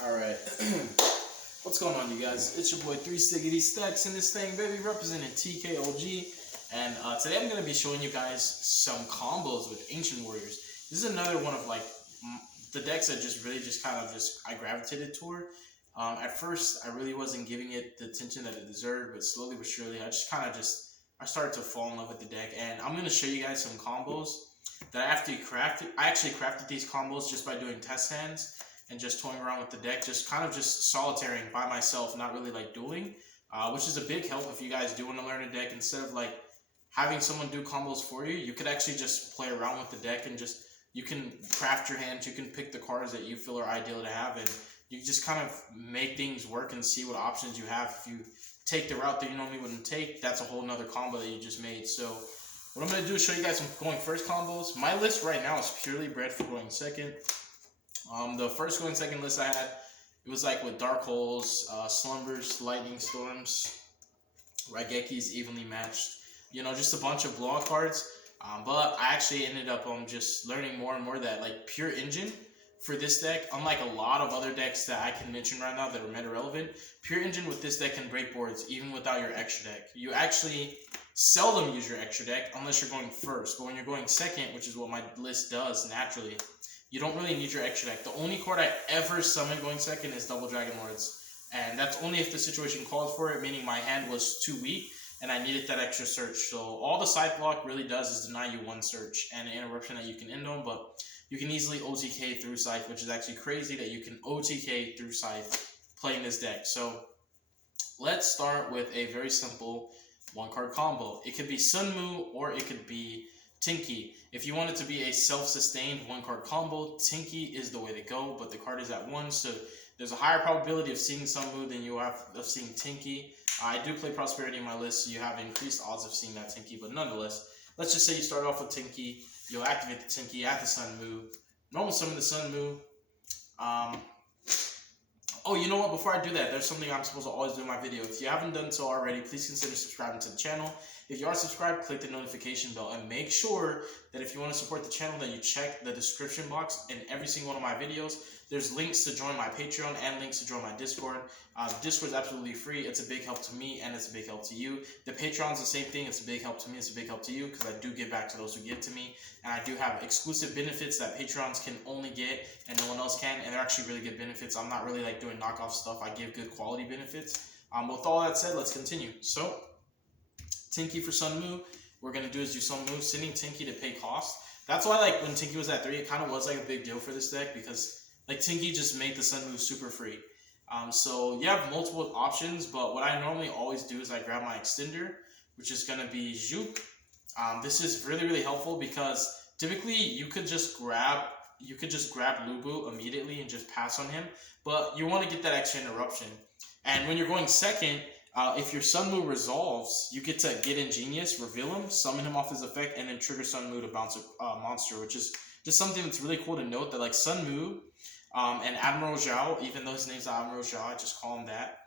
Alright. What's going on, you guys? It's your boy 3 Stacks in this thing, baby, representing TKOG. And today I'm going to be showing you guys some combos with Ancient Warriors. This is another one of the decks that I gravitated toward. At first, I really wasn't giving it the attention that it deserved, but slowly but surely, I started to fall in love with the deck. And I'm going to show you guys some combos that I actually crafted these combos just by doing test hands and just toying around with the deck, just solitarying by myself, not really like dueling, which is a big help if you guys do want to learn a deck. Instead of like having someone do combos for you, you could actually just play around with the deck and you can craft your hands, you can pick the cards that you feel are ideal to have, and you just kind of make things work and see what options you have. If you take the route that you normally wouldn't take, that's a whole nother combo that you just made. So what I'm going to do is show you guys some going first combos. My list right now is purely bred for going second. The first going second list I had, it was like with Dark Holes, Slumbers, Lightning Storms, Raigekis evenly matched, just a bunch of blowout cards. But I actually ended up just learning more and more that like pure engine for this deck, unlike a lot of other decks that I can mention right now that are meta relevant, pure engine with this deck can break boards even without your extra deck. You actually seldom use your extra deck unless you're going first, but when you're going second, which is what my list does naturally, you don't really need your extra deck. The only card I ever summon going second is Double Dragon Lords, and that's only if the situation calls for it, meaning my hand was too weak and I needed that extra search. So all the side block really does is deny you one search and an interruption that you can end on, but you can easily OTK through Scythe, which is actually crazy that you can OTK through Scythe playing this deck. So let's start with a very simple one-card combo. It could be Sunmu or it could be Tinky. If you want it to be a self-sustained one-card combo, Tinky is the way to go, but the card is at 1, so there's a higher probability of seeing Sunmu than you have of seeing Tinky. I do play Prosperity in my list, so you have increased odds of seeing that Tinky, but nonetheless, let's just say you start off with Tinky, you'll activate the Tinky at the Sunmu, normal summon the Sunmu. Oh, you know what? Before I do that, there's something I'm supposed to always do in my video. If you haven't done so already, please consider subscribing to the channel. If you are subscribed, click the notification bell and make sure that if you want to support the channel that you check the description box in every single one of my videos. There's links to join my Patreon and links to join my Discord. Discord is absolutely free. It's a big help to me and it's a big help to you. The Patreon's the same thing. It's a big help to me. It's a big help to you because I do give back to those who give to me. And I do have exclusive benefits that Patreons can only get and no one else can. And they're actually really good benefits. I'm not really like doing knockoff stuff. I give good quality benefits. With all that said, let's continue. So, Tinky for Sunmu. We're going to do is do Sunmu, sending Tinky to pay cost. That's why like when Tinky was at 3, it kind of was like a big deal for this deck because like Tinky just made the Sunmu super free. So you have multiple options, but what I normally always do is I grab my extender, which is going to be Juke. This is really, really helpful because typically you could just grab Lubu immediately and just pass on him, but you want to get that extra interruption. And when you're going second, if your Sunmu resolves, you get to get Ingenious, reveal him, summon him off his effect, and then trigger Sunmu to bounce a monster, which is just something that's really cool to note that like Sunmu and Admiral Zhao, even though his name's not Admiral Zhao, I just call him that.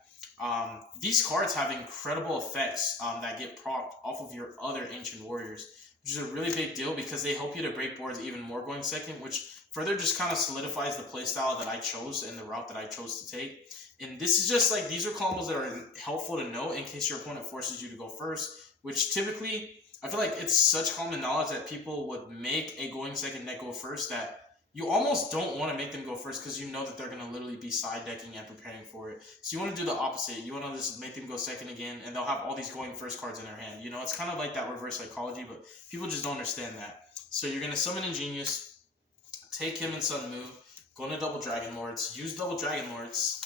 These cards have incredible effects that get procced off of your other Ancient Warriors, which is a really big deal because they help you to break boards even more going second, which further just kind of solidifies the playstyle that I chose and the route that I chose to take. And this is just like, these are combos that are helpful to know in case your opponent forces you to go first, which typically, I feel like it's such common knowledge that people would make a going second deck go first that you almost don't want to make them go first because you know that they're going to literally be side decking and preparing for it. So you want to do the opposite. You want to just make them go second again, and they'll have all these going first cards in their hand. It's kind of like that reverse psychology, but people just don't understand that. So you're going to summon Ingenious, take him and Sunmu, go into Double Dragon Lords, use Double Dragon Lords,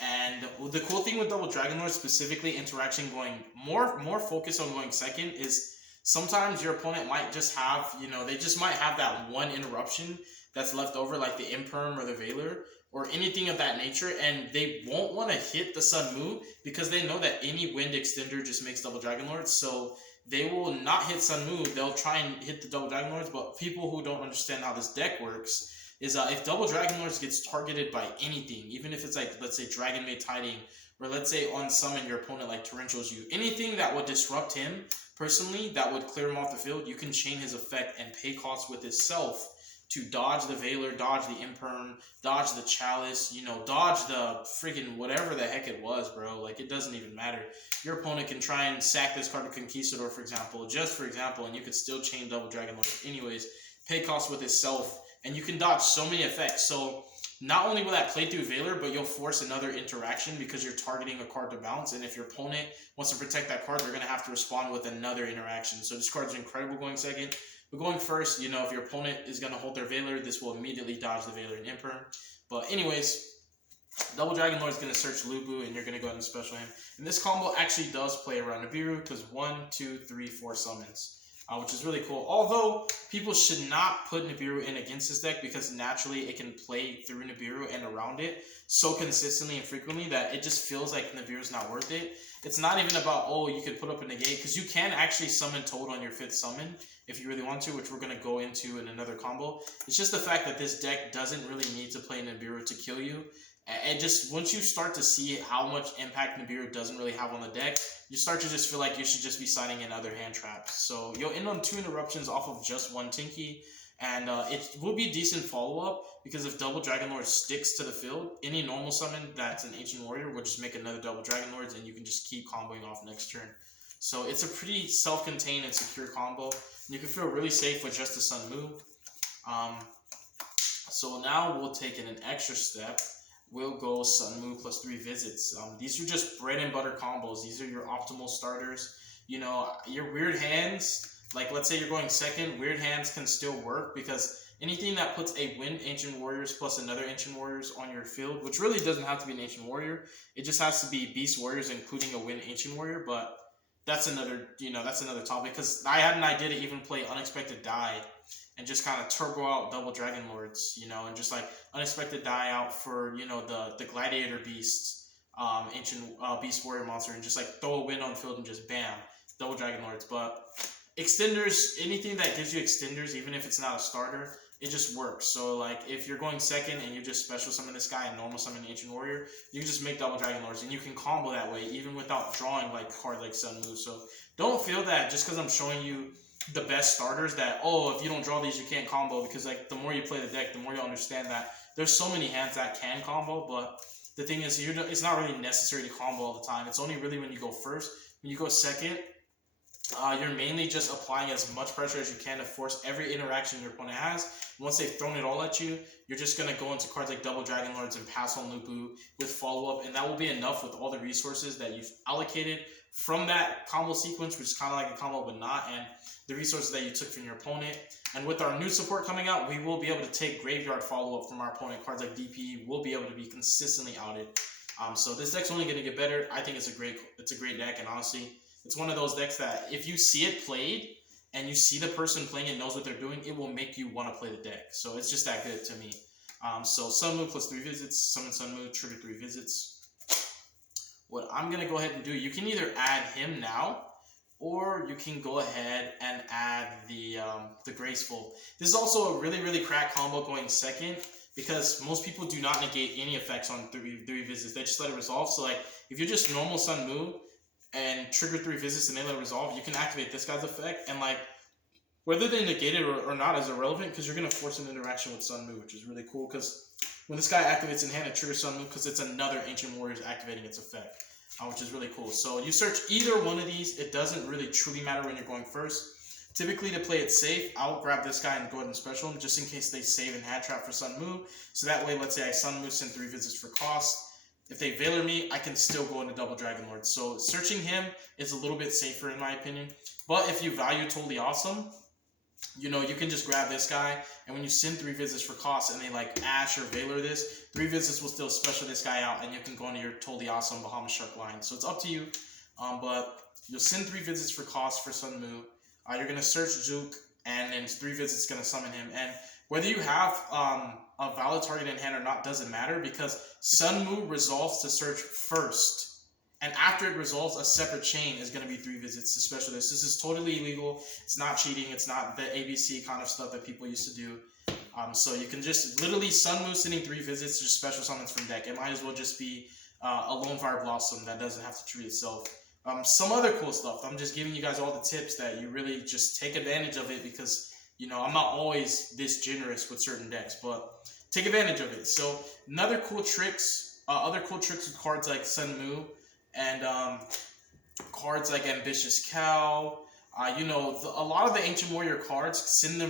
and the cool thing with Double Dragon Lords, specifically interaction going more focused on going second, is sometimes your opponent might just have, they just might have that one interruption that's left over, like the Imperm or the Veiler or anything of that nature, and they won't want to hit the Sunmu because they know that any wind extender just makes Double Dragon Lords, so they will not hit Sunmu. They'll try and hit the Double Dragon Lords, but people who don't understand how this deck works is if Double Dragon Lords gets targeted by anything, even if it's like, let's say Dragon Maid Tiding, or let's say on summon your opponent like Torrentials you, anything that would disrupt him personally, that would clear him off the field, you can chain his effect and pay cost with itself to dodge the Veiler, dodge the Imperm, dodge the Chalice, you know, dodge the freaking whatever the heck it was, bro. Like, it doesn't even matter. Your opponent can try and sack this card to Conquistador, for example, just for example, and you could still chain double Dragon Lord anyways, pay cost with itself, and you can dodge so many effects. So not only will that play through Veiler, but you'll force another interaction because you're targeting a card to bounce, and if your opponent wants to protect that card, they're going to have to respond with another interaction. So this card's incredible going second. But going first, you know, if your opponent is going to hold their Veiler, this will immediately dodge the Veiler and Imperm. But anyways, Double Dragon Lord is going to search Lubu, and you're going to go ahead and special him. And this combo actually does play around Nibiru because 1, 2, 3, 4 summons, which is really cool. Although, people should not put Nibiru in against this deck because naturally it can play through Nibiru and around it so consistently and frequently that it just feels like Nibiru's not worth it. It's not even about, oh, you could put up a negate, because you can actually summon Toad on your 5th summon if you really want to, which we're going to go into in another combo. It's just the fact that this deck doesn't really need to play Nibiru to kill you. And just once you start to see how much impact Nibiru doesn't really have on the deck, you start to just feel like you should just be signing in other hand traps. So you'll end on 2 Interruptions off of just 1 Tinky, and it will be a decent follow-up because if Double Dragon Lord sticks to the field, any normal summon that's an Ancient Warrior will just make another Double Dragon Lords, and you can just keep comboing off next turn. So it's a pretty self-contained and secure combo, and you can feel really safe with just the Sun Mu. So now we'll take it an extra step. We'll go Sun Mu plus 3 visits. These are just bread and butter combos. These are your optimal starters. You know, your weird hands, like let's say you're going second, weird hands can still work because anything that puts a Wind Ancient Warriors plus another Ancient Warriors on your field, which really doesn't have to be an Ancient Warrior. It just has to be Beast Warriors, including a Wind Ancient Warrior, but that's another, you know, that's another topic because I had an idea to even play Unexpected Die and just kind of turbo out Double Dragon Lords, you know, and just like Unexpected Die out for, you know, the Gladiator Beast, Ancient Beast Warrior monster, and just like throw a Wind on field and just bam, Double Dragon Lords. But extenders, anything that gives you extenders, even if it's not a starter, it just works. So like if you're going second and you just special summon this guy and normal summon Ancient Warrior, you can just make Double Dragon Lords and you can combo that way even without drawing like card like Sun Mu. So don't feel that just because I'm showing you the best starters that, oh, if you don't draw these you can't combo, because like the more you play the deck, the more you understand that there's so many hands that can combo. But the thing is, it's not really necessary to combo all the time. It's only really when you go first. When you go second, you're mainly just applying as much pressure as you can to force every interaction your opponent has. Once they've thrown it all at you, you're just going to go into cards like Double Dragon Lords and pass on Lubu with follow-up, and that will be enough with all the resources that you've allocated from that combo sequence, which is kind of like a combo but not, and the resources that you took from your opponent. And with our new support coming out, we will be able to take Graveyard follow-up from our opponent. Cards like DP will be able to be consistently outed. So this deck's only going to get better. I think it's a great deck, and honestly, it's one of those decks that if you see it played and you see the person playing it knows what they're doing, it will make you want to play the deck. So it's just that good to me. So Sun Mu plus 3 visits, summon Sun Mu, trigger 3 visits. What I'm going to go ahead and do, you can either add him now, or you can go ahead and add the Graceful. This is also a really, really crack combo going second, because most people do not negate any effects on 3 visits. They just let it resolve. So like, if you're just normal Sun Mu and trigger 3 visits and they let it resolve, you can activate this guy's effect. And like, whether they negate it or not is irrelevant, because you're going to force an interaction with Sun Mu, which is really cool. Because when this guy activates in hand, it triggers Sun Mu because it's another Ancient Warriors activating its effect, which is really cool. So you search either one of these. It doesn't really truly matter when you're going first. Typically, to play it safe, I'll grab this guy and go ahead and special him just in case they save and hand trap for Sun Mu. So that way, let's say I Sun Mu, send 3 visits for cost. If they Veiler me, I can still go into Double Dragon Lord. So searching him is a little bit safer in my opinion. But if you value Totally Awesome, you know, you can just grab this guy, and when you send 3 visits for cost and they like Ash or Veiler this, 3 visits will still special this guy out, and you can go into your Totally Awesome Bahamut Shark line. So it's up to you. But you'll send 3 visits for cost for Sun Mu. You're going to search Zook, and then 3 visits going to summon him. And whether you have a valid target in hand or not doesn't matter, because Sun Mu resolves to search first. And after it resolves, a separate chain is going to be 3 visits to special this. This is totally illegal. It's not cheating. It's not the ABC kind of stuff that people used to do. So you can just literally Sun Mu sending 3 visits, just special summons from deck. It might as well just be a Lone Fire Blossom that doesn't have to treat itself. Some other cool stuff. I'm just giving you guys all the tips that you really just take advantage of it, because You know, I'm not always this generous with certain decks, but take advantage of it. So other cool tricks with cards like Sun Mu and cards like Ambitious Cow. You know, a lot of the Ancient Warrior cards send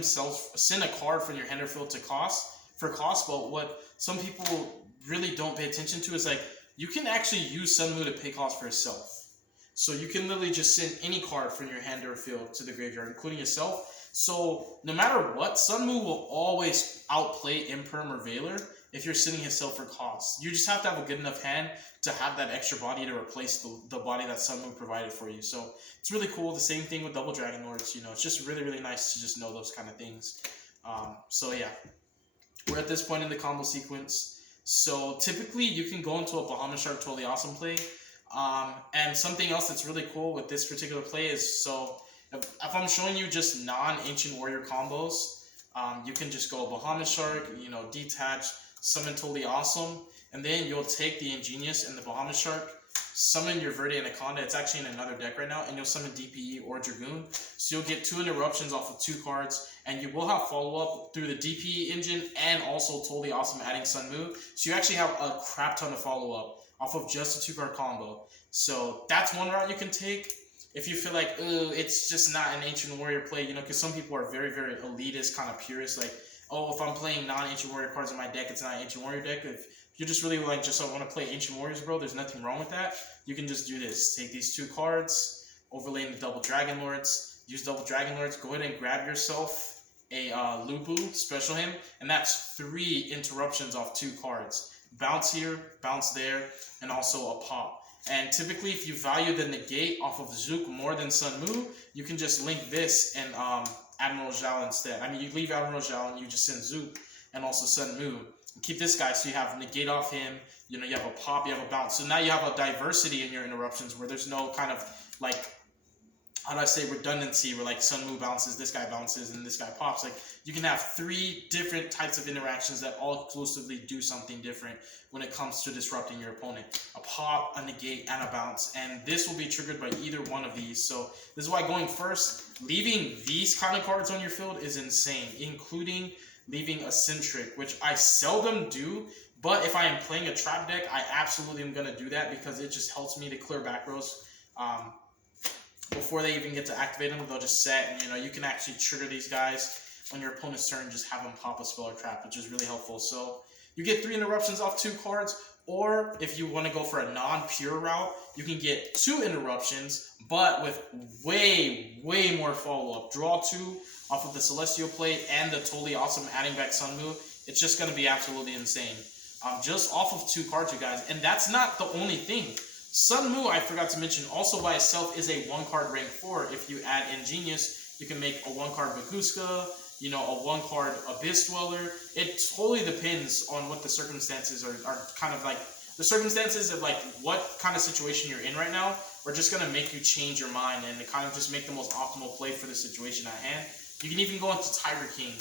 a card from your hand or field to cost. But what some people really don't pay attention to is like you can actually use Sun Mu to pay cost for yourself. So you can literally just send any card from your hand or field to the graveyard, including yourself. So no matter what, Sun Mu will always outplay Imperm or Veiler if you're sending himself for cost. You just have to have a good enough hand to have that extra body to replace the body that Sun Mu provided for you. So it's really cool. The same thing with Double Dragon Lords. You know, it's just really, really nice to just know those kind of things. So yeah, we're at this point in the combo sequence. So typically you can go into a Bahamut Shark Totally Awesome play. And something else that's really cool with this particular play is, so if I'm showing you just non-Ancient Warrior combos, you can just go Bahamut Shark, you know, detach, summon Totally Awesome, and then you'll take the Ingenious and the Bahamut Shark, summon your Verde Anaconda. It's actually in another deck right now, and you'll summon DPE or Dragoon. So you'll get 2 Interruptions off of 2 cards, and you will have follow-up through the DPE engine and also Totally Awesome adding Sun Mu. So you actually have a crap ton of follow-up off of just a 2-card combo. So that's one route you can take. If you feel like, it's just not an Ancient Warrior play, you know, because some people are very, very elitist, kind of purists, like, oh, if I'm playing non-Ancient Warrior cards in my deck, it's not an Ancient Warrior deck. If you're just really like, just want to play Ancient Warriors, bro, there's nothing wrong with that. You can just do this. Take these 2 cards, overlay the Double Dragon Lords, use Double Dragon Lords, go ahead and grab yourself a Lubu, special him, and that's 3 Interruptions off 2 cards. Bounce here, bounce there, and also a pop. And typically, if you value the negate off of Zook more than Sun Mu, you can just link this and Admiral Zhao instead. I mean, you leave Admiral Zhao and you just send Zook and also Sun Mu. And keep this guy so you have negate off him, you know, you have a pop, you have a bounce. So now you have a diversity in your interruptions where there's no kind of like, how do I say, redundancy where like Sun Mu bounces, this guy bounces, and this guy pops. Like you can have 3 different types of interactions that all exclusively do something different when it comes to disrupting your opponent. A pop, a negate, and a bounce. And this will be triggered by either one of these. So this is why going first, leaving these kind of cards on your field is insane, including leaving a Centric, which I seldom do. But if I am playing a trap deck, I absolutely am going to do that because it just helps me to clear back rows. Before they even get to activate them, they'll just set, and you know, you can actually trigger these guys on your opponent's turn, just have them pop a spell or trap, which is really helpful. So you get 3 Interruptions off 2 cards, or if you want to go for a non-pure route, you can get 2 Interruptions, but with way, way more follow-up. Draw 2 off of the Celestial Plate and the Totally Awesome adding back Sun Mu. It's just going to be absolutely insane. Just off of 2 cards, you guys. And that's not the only thing. Sun Mu, I forgot to mention, also by itself is a 1-card rank 4. If you add Ingenious, you can make a 1-card Baguska, you know, a 1-card Abyss Dweller. It totally depends on what the circumstances are kind of like. The circumstances of like what kind of situation you're in right now are just going to make you change your mind and to kind of just make the most optimal play for the situation at hand. You can even go into Tiger King,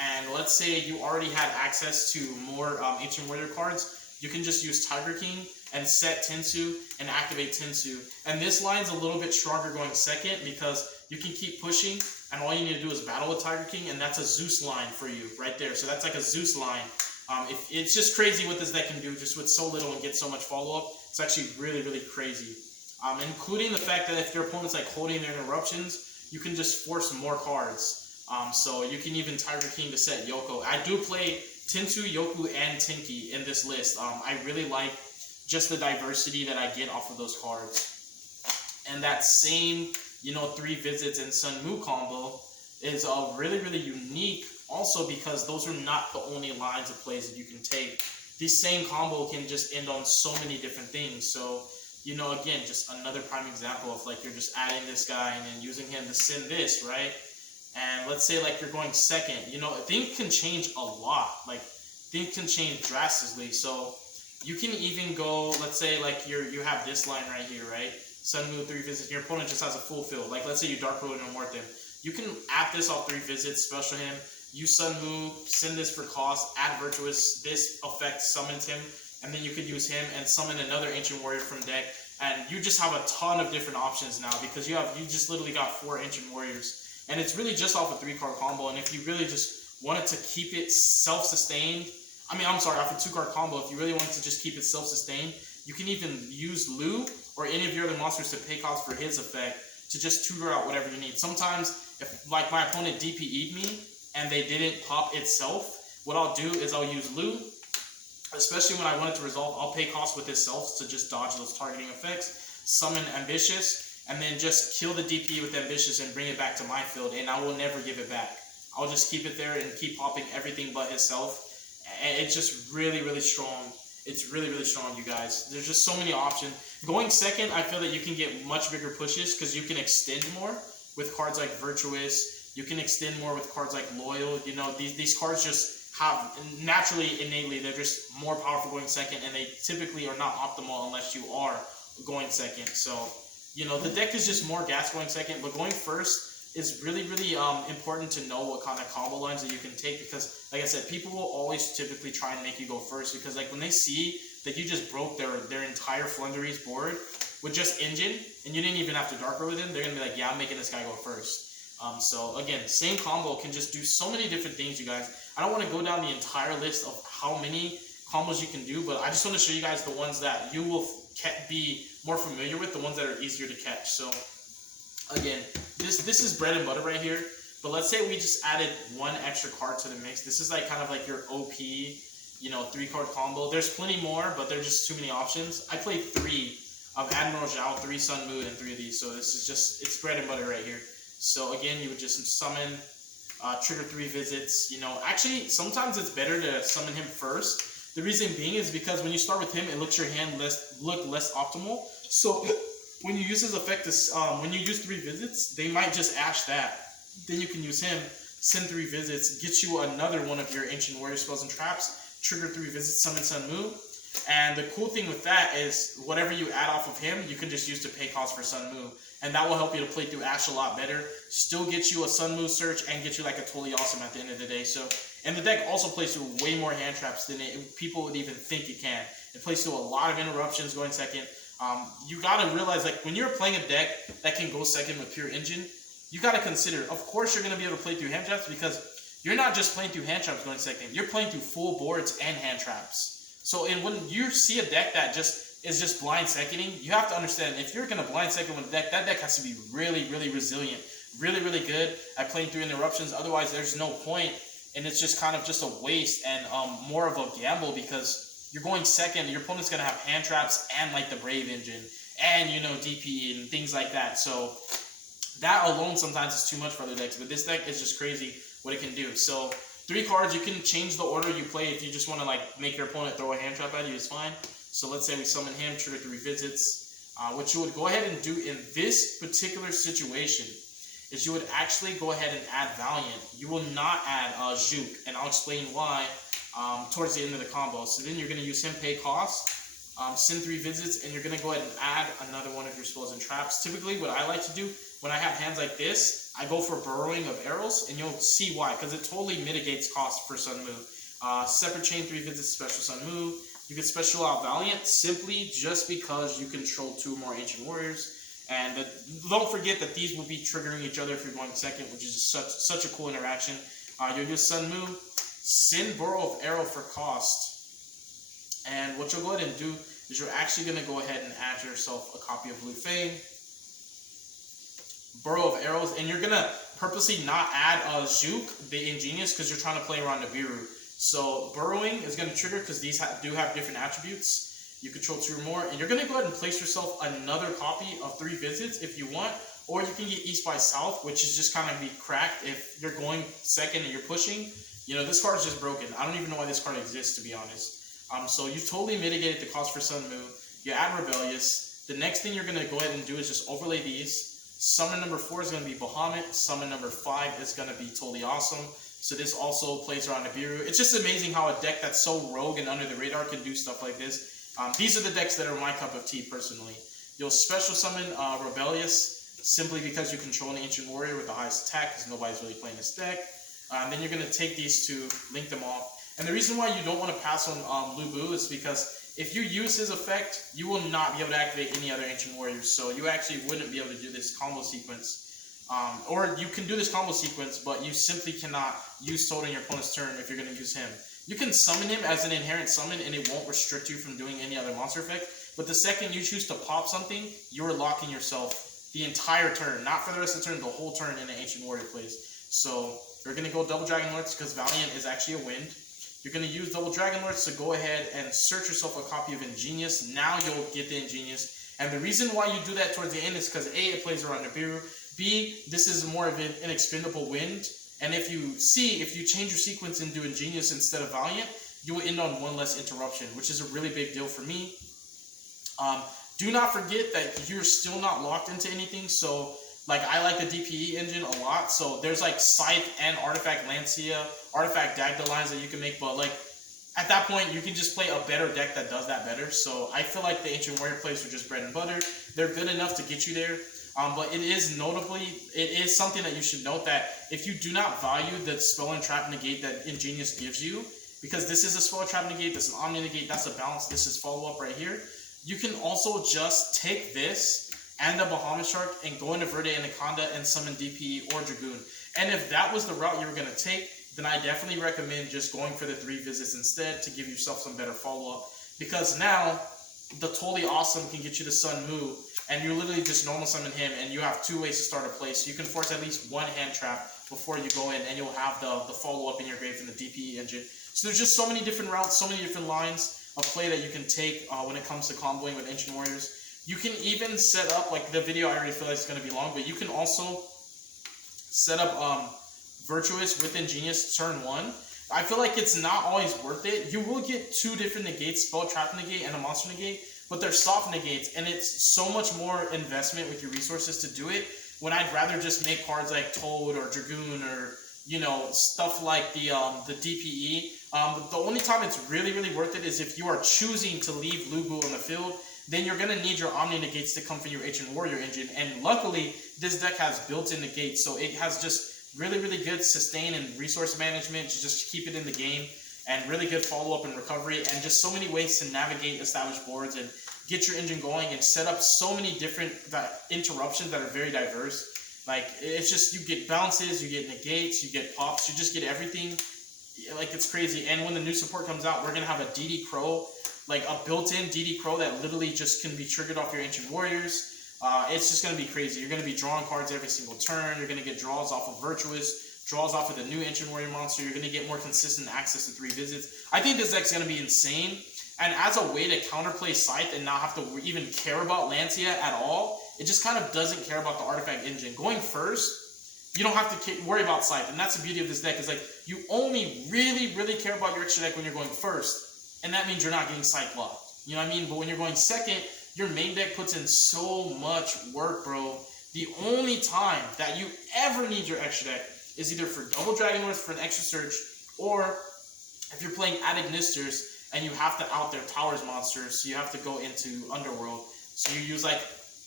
and let's say you already had access to more Ancient Warrior cards. You can just use Tiger King and set Tensu and activate Tensu. And this line's a little bit stronger going second because you can keep pushing and all you need to do is battle with Tiger King, and that's a Zeus line for you right there. So that's like a Zeus line. It's just crazy what this deck can do just with so little and get so much follow-up. It's actually really, really crazy. Including the fact that if your opponent's like holding their interruptions, you can just force more cards. So you can even Tiger King to set Yoko. I do play Tensu, Yoku, and Tenki in this list. I really like just the diversity that I get off of those cards. And that same, you know, 3 visits and Sun Mu combo is really, really unique also because those are not the only lines of plays that you can take. This same combo can just end on so many different things. So, you know, again, just another prime example of like you're just adding this guy and then using him to send this, right? And let's say like you're going second, you know, things can change a lot. Like things can change drastically. So you can even go, let's say like you have this line right here, right? Sun Mu 3 visits, your opponent just has a full field. Like let's say you Dark Road and Immort them. You can add this off 3 visits, special him, use Sun Mu, send this for cost, add Virtuous, this effect summons him, and then you could use him and summon another Ancient Warrior from deck. And you just have a ton of different options now because you just literally got 4 Ancient Warriors. And it's really just off a 3-card combo. And if you really just wanted to keep it self-sustained, off a 2-card combo, if you really wanted to just keep it self-sustained, you can even use Lu or any of your other monsters to pay cost for his effect to just tutor out whatever you need. Sometimes, if like my opponent DPE'd me and they didn't pop itself, what I'll do is I'll use Lu, especially when I want it to resolve. I'll pay cost with itself to just dodge those targeting effects, summon Ambitious, and then just kill the DPE with Ambitious and bring it back to my field, and I will never give it back. I'll just keep it there and keep popping everything but himself. And it's just really, really strong. It's really, really strong, you guys. There's just so many options. Going second, I feel that you can get much bigger pushes because you can extend more with cards like Virtuous. You can extend more with cards like Loyal. You know, these cards just have, naturally, innately, they're just more powerful going second, and they typically are not optimal unless you are going second. So, you know, the deck is just more gas going second, but going first is really, really important to know what kind of combo lines that you can take, because, like I said, people will always typically try and make you go first, because like when they see that you just broke their entire Flunderies board with just Engine, and you didn't even have to Dark Road with him, they're going to be like, yeah, I'm making this guy go first. So again, same combo can just do so many different things, you guys. I don't want to go down the entire list of how many combos you can do, but I just want to show you guys the ones that you will be more familiar with, the ones that are easier to catch. So again, this is bread and butter right here. But let's say we just added one extra card to the mix. This is like kind of like your OP, you know, 3-card combo. There's plenty more, but there's just too many options. I played 3 of Admiral Zhao, 3 Sun Moon, and 3 of these. So this is just, it's bread and butter right here. So again, you would just summon, trigger 3 visits. You know, actually, sometimes it's better to summon him first. The reason being is because when you start with him, it looks your hand look less optimal. So when you use his effect, when you use 3 visits, they might just ash that. Then you can use him, send 3 visits, get you another one of your Ancient Warrior spells and traps, trigger 3 visits, summon Sun Mu. And the cool thing with that is whatever you add off of him, you can just use to pay cost for Sun Mu. And that will help you to play through Ash a lot better. Still get you a Sun Mu search and get you like a totally awesome at the end of the day. So, and the deck also plays through way more hand traps than people would even think it can. It plays through a lot of interruptions going second. You gotta realize, like, when you're playing a deck that can go second with pure Engine, you gotta consider, of course you're gonna be able to play through hand traps, because you're not just playing through hand traps going second, you're playing through full boards and hand traps. So when you see a deck that is just blind seconding, you have to understand, if you're gonna blind second with a deck, that deck has to be really, really resilient, really, really good at playing through interruptions. Otherwise, there's no point, and it's just kind of just a waste and more of a gamble, because you're going second, your opponent's gonna have hand traps and like the Brave Engine and, you know, DP and things like that. So that alone sometimes is too much for other decks, but this deck is just crazy what it can do. So 3 cards, you can change the order you play. If you just want to like make your opponent throw a hand trap at you, it's fine. So let's say we summon him, trigger 3 visits. What you would go ahead and do in this particular situation is you would actually go ahead and add Valiant. You will not add Juke, and I'll explain why towards the end of the combo. So then you're going to use him, pay cost, send 3 visits, and you're going to go ahead and add another one of your spells and traps. Typically, what I like to do when I have hands like this, I go for Burrowing of Arrows, and you'll see why, because it totally mitigates cost for Sun Mu. Separate Chain, 3 visits, special Sun Mu. You can special out Valiant simply just because you control 2 more Ancient Warriors. And don't forget that these will be triggering each other if you're going second, which is such a cool interaction. You'll use Sun Mu, send Burrow of Arrow for cost. And what you'll go ahead and do is you're actually going to go ahead and add yourself a copy of Lu Fang, Burrow of Arrows, and you're going to purposely not add Juke, the Ingenious, because you're trying to play around Nibiru. So Burrowing is going to trigger because these do have different attributes. You control 2 or more, and you're going to go ahead and place yourself another copy of 3 visits if you want, or you can get East by South, which is just kind of be cracked if you're going second and you're pushing. You know, this card is just broken. I don't even know why this card exists, to be honest. So you've totally mitigated the cost for Sun Mu. You add Rebellious. The next thing you're going to go ahead and do is just overlay these. Summon number 4 is going to be Bahamut. Summon number 5 is going to be totally awesome. So this also plays around Nibiru. It's just amazing how a deck that's so rogue and under the radar can do stuff like this. These are the decks that are my cup of tea, personally. You'll special summon Rebellious simply because you control an Ancient Warrior with the highest attack, because nobody's really playing this deck. And then you're going to take these 2, link them off. And the reason why you don't want to pass on Lu Bu is because if you use his effect, you will not be able to activate any other Ancient Warriors. So you actually wouldn't be able to do this combo sequence. Or you can do this combo sequence, but you simply cannot use Toad in your opponent's turn if you're going to use him. You can summon him as an inherent summon, and it won't restrict you from doing any other monster effect. But the second you choose to pop something, you're locking yourself the entire turn. Not for the rest of the turn, the whole turn in an Ancient Warrior plays. So you're going to go double Dragon Lords because Valiant is actually a wind. You're going to use double Dragon Lords to go ahead and search yourself a copy of Ingenious. Now you'll get the Ingenious. And the reason why you do that towards the end is because A, it plays around Nibiru. B, this is more of an expendable wind. And if you change your sequence into Ingenious instead of Valiant, you will end on one less interruption, which is a really big deal for me. Do not forget that you're still not locked into anything. So, like, I like the DPE engine a lot. So there's like Scythe and Artifact Lancia, Artifact Dagda lines that you can make. But like, at that point, you can just play a better deck that does that better. So I feel like the Ancient Warrior plays are just bread and butter. They're good enough to get you there. But it is something that you should note that if you do not value the spell and trap negate that Ingenious gives you, because this is a spell trap negate, this is an Omni negate, that's a bounce, this is follow up right here, you can also just take this and the Bahamut Shark and go into Verde Anaconda and summon DPE or Dragoon. And if that was the route you were going to take, then I definitely recommend just going for the 3 visits instead to give yourself some better follow up. Because now, the Totally Awesome can get you the Sun Mu, and you literally just normal summon him, and you have 2 ways to start a play. So you can force at least 1 hand trap before you go in, and you'll have the follow-up in your grave from the DPE engine. So there's just so many different routes, so many different lines of play that you can take when it comes to comboing with Ancient Warriors. You can even set up, like the video I already feel like it's going to be long, but you can also set up Virtuous with Ingenious turn 1. I feel like it's not always worth it. You will get 2 different negates, Spell Trap Negate and a Monster Negate, but they're soft negates, and it's so much more investment with your resources to do it, when I'd rather just make cards like Toad or Dragoon or, you know, stuff like the DPE. The only time it's really, really worth it is if you are choosing to leave Lubu on the field, then you're going to need your Omni Negates to come from your Ancient Warrior engine, and luckily, this deck has built-in negates, so it has just really, really good sustain and resource management to just keep it in the game, and really good follow-up and recovery, and just so many ways to navigate established boards and get your engine going and set up so many different interruptions that are very diverse. Like, it's just, you get bounces, you get negates, you get pops, you just get everything. Like, it's crazy. And when the new support comes out, we're going to have a DD Crow, like a built-in DD Crow that literally just can be triggered off your Ancient Warriors. It's just going to be crazy. You're going to be drawing cards every single turn. You're going to get draws off of Virtuous, draws off of the new Ancient Warrior monster. You're going to get more consistent access to 3 visits. I think this deck's going to be insane. And as a way to counterplay Scythe and not have to even care about Lancia at all, it just kind of doesn't care about the Artifact engine. Going first, you don't have to worry about Scythe. And that's the beauty of this deck, is like, you only really, really care about your extra deck when you're going first. And that means you're not getting Scythe blocked. You know what I mean? But when you're going second, your main deck puts in so much work, bro. The only time that you ever need your extra deck is either for double Dragon Lords for an extra search, or if you're playing Adignisters, and you have to out their Towers monsters, so you have to go into Underworld. So you use like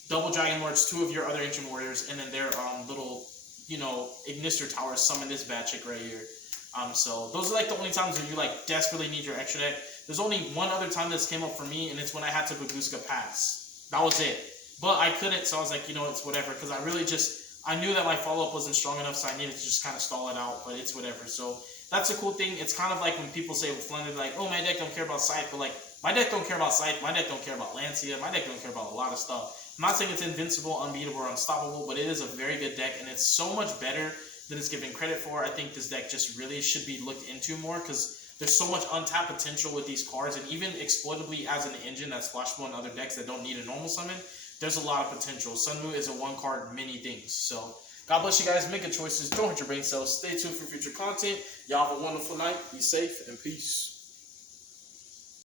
double Dragon Lords, 2 of your other Ancient Warriors, and then their little, you know, Ignister Towers summon this bad chick right here. So those are like the only times when you like desperately need your extra deck. There's only one other time this came up for me, and it's when I had to Baguska pass. That was it. But I couldn't, so I was like, you know, it's whatever, because I knew that my follow-up wasn't strong enough, so I needed to just kind of stall it out, but it's whatever. So that's a cool thing. It's kind of like when people say with Flender, like, oh, my deck don't care about Scythe, but like, my deck don't care about Scythe, my deck don't care about Lancia, my deck don't care about a lot of stuff. I'm not saying it's invincible, unbeatable, or unstoppable, but it is a very good deck, and it's so much better than it's given credit for. I think this deck just really should be looked into more, because there's so much untapped potential with these cards, and even exploitably as an engine that's splashable in other decks that don't need a normal summon, there's a lot of potential. Sunmu is a 1-card many things, so God bless you guys. Make good choices. Don't hurt your brain cells. Stay tuned for future content. Y'all have a wonderful night. Be safe and peace.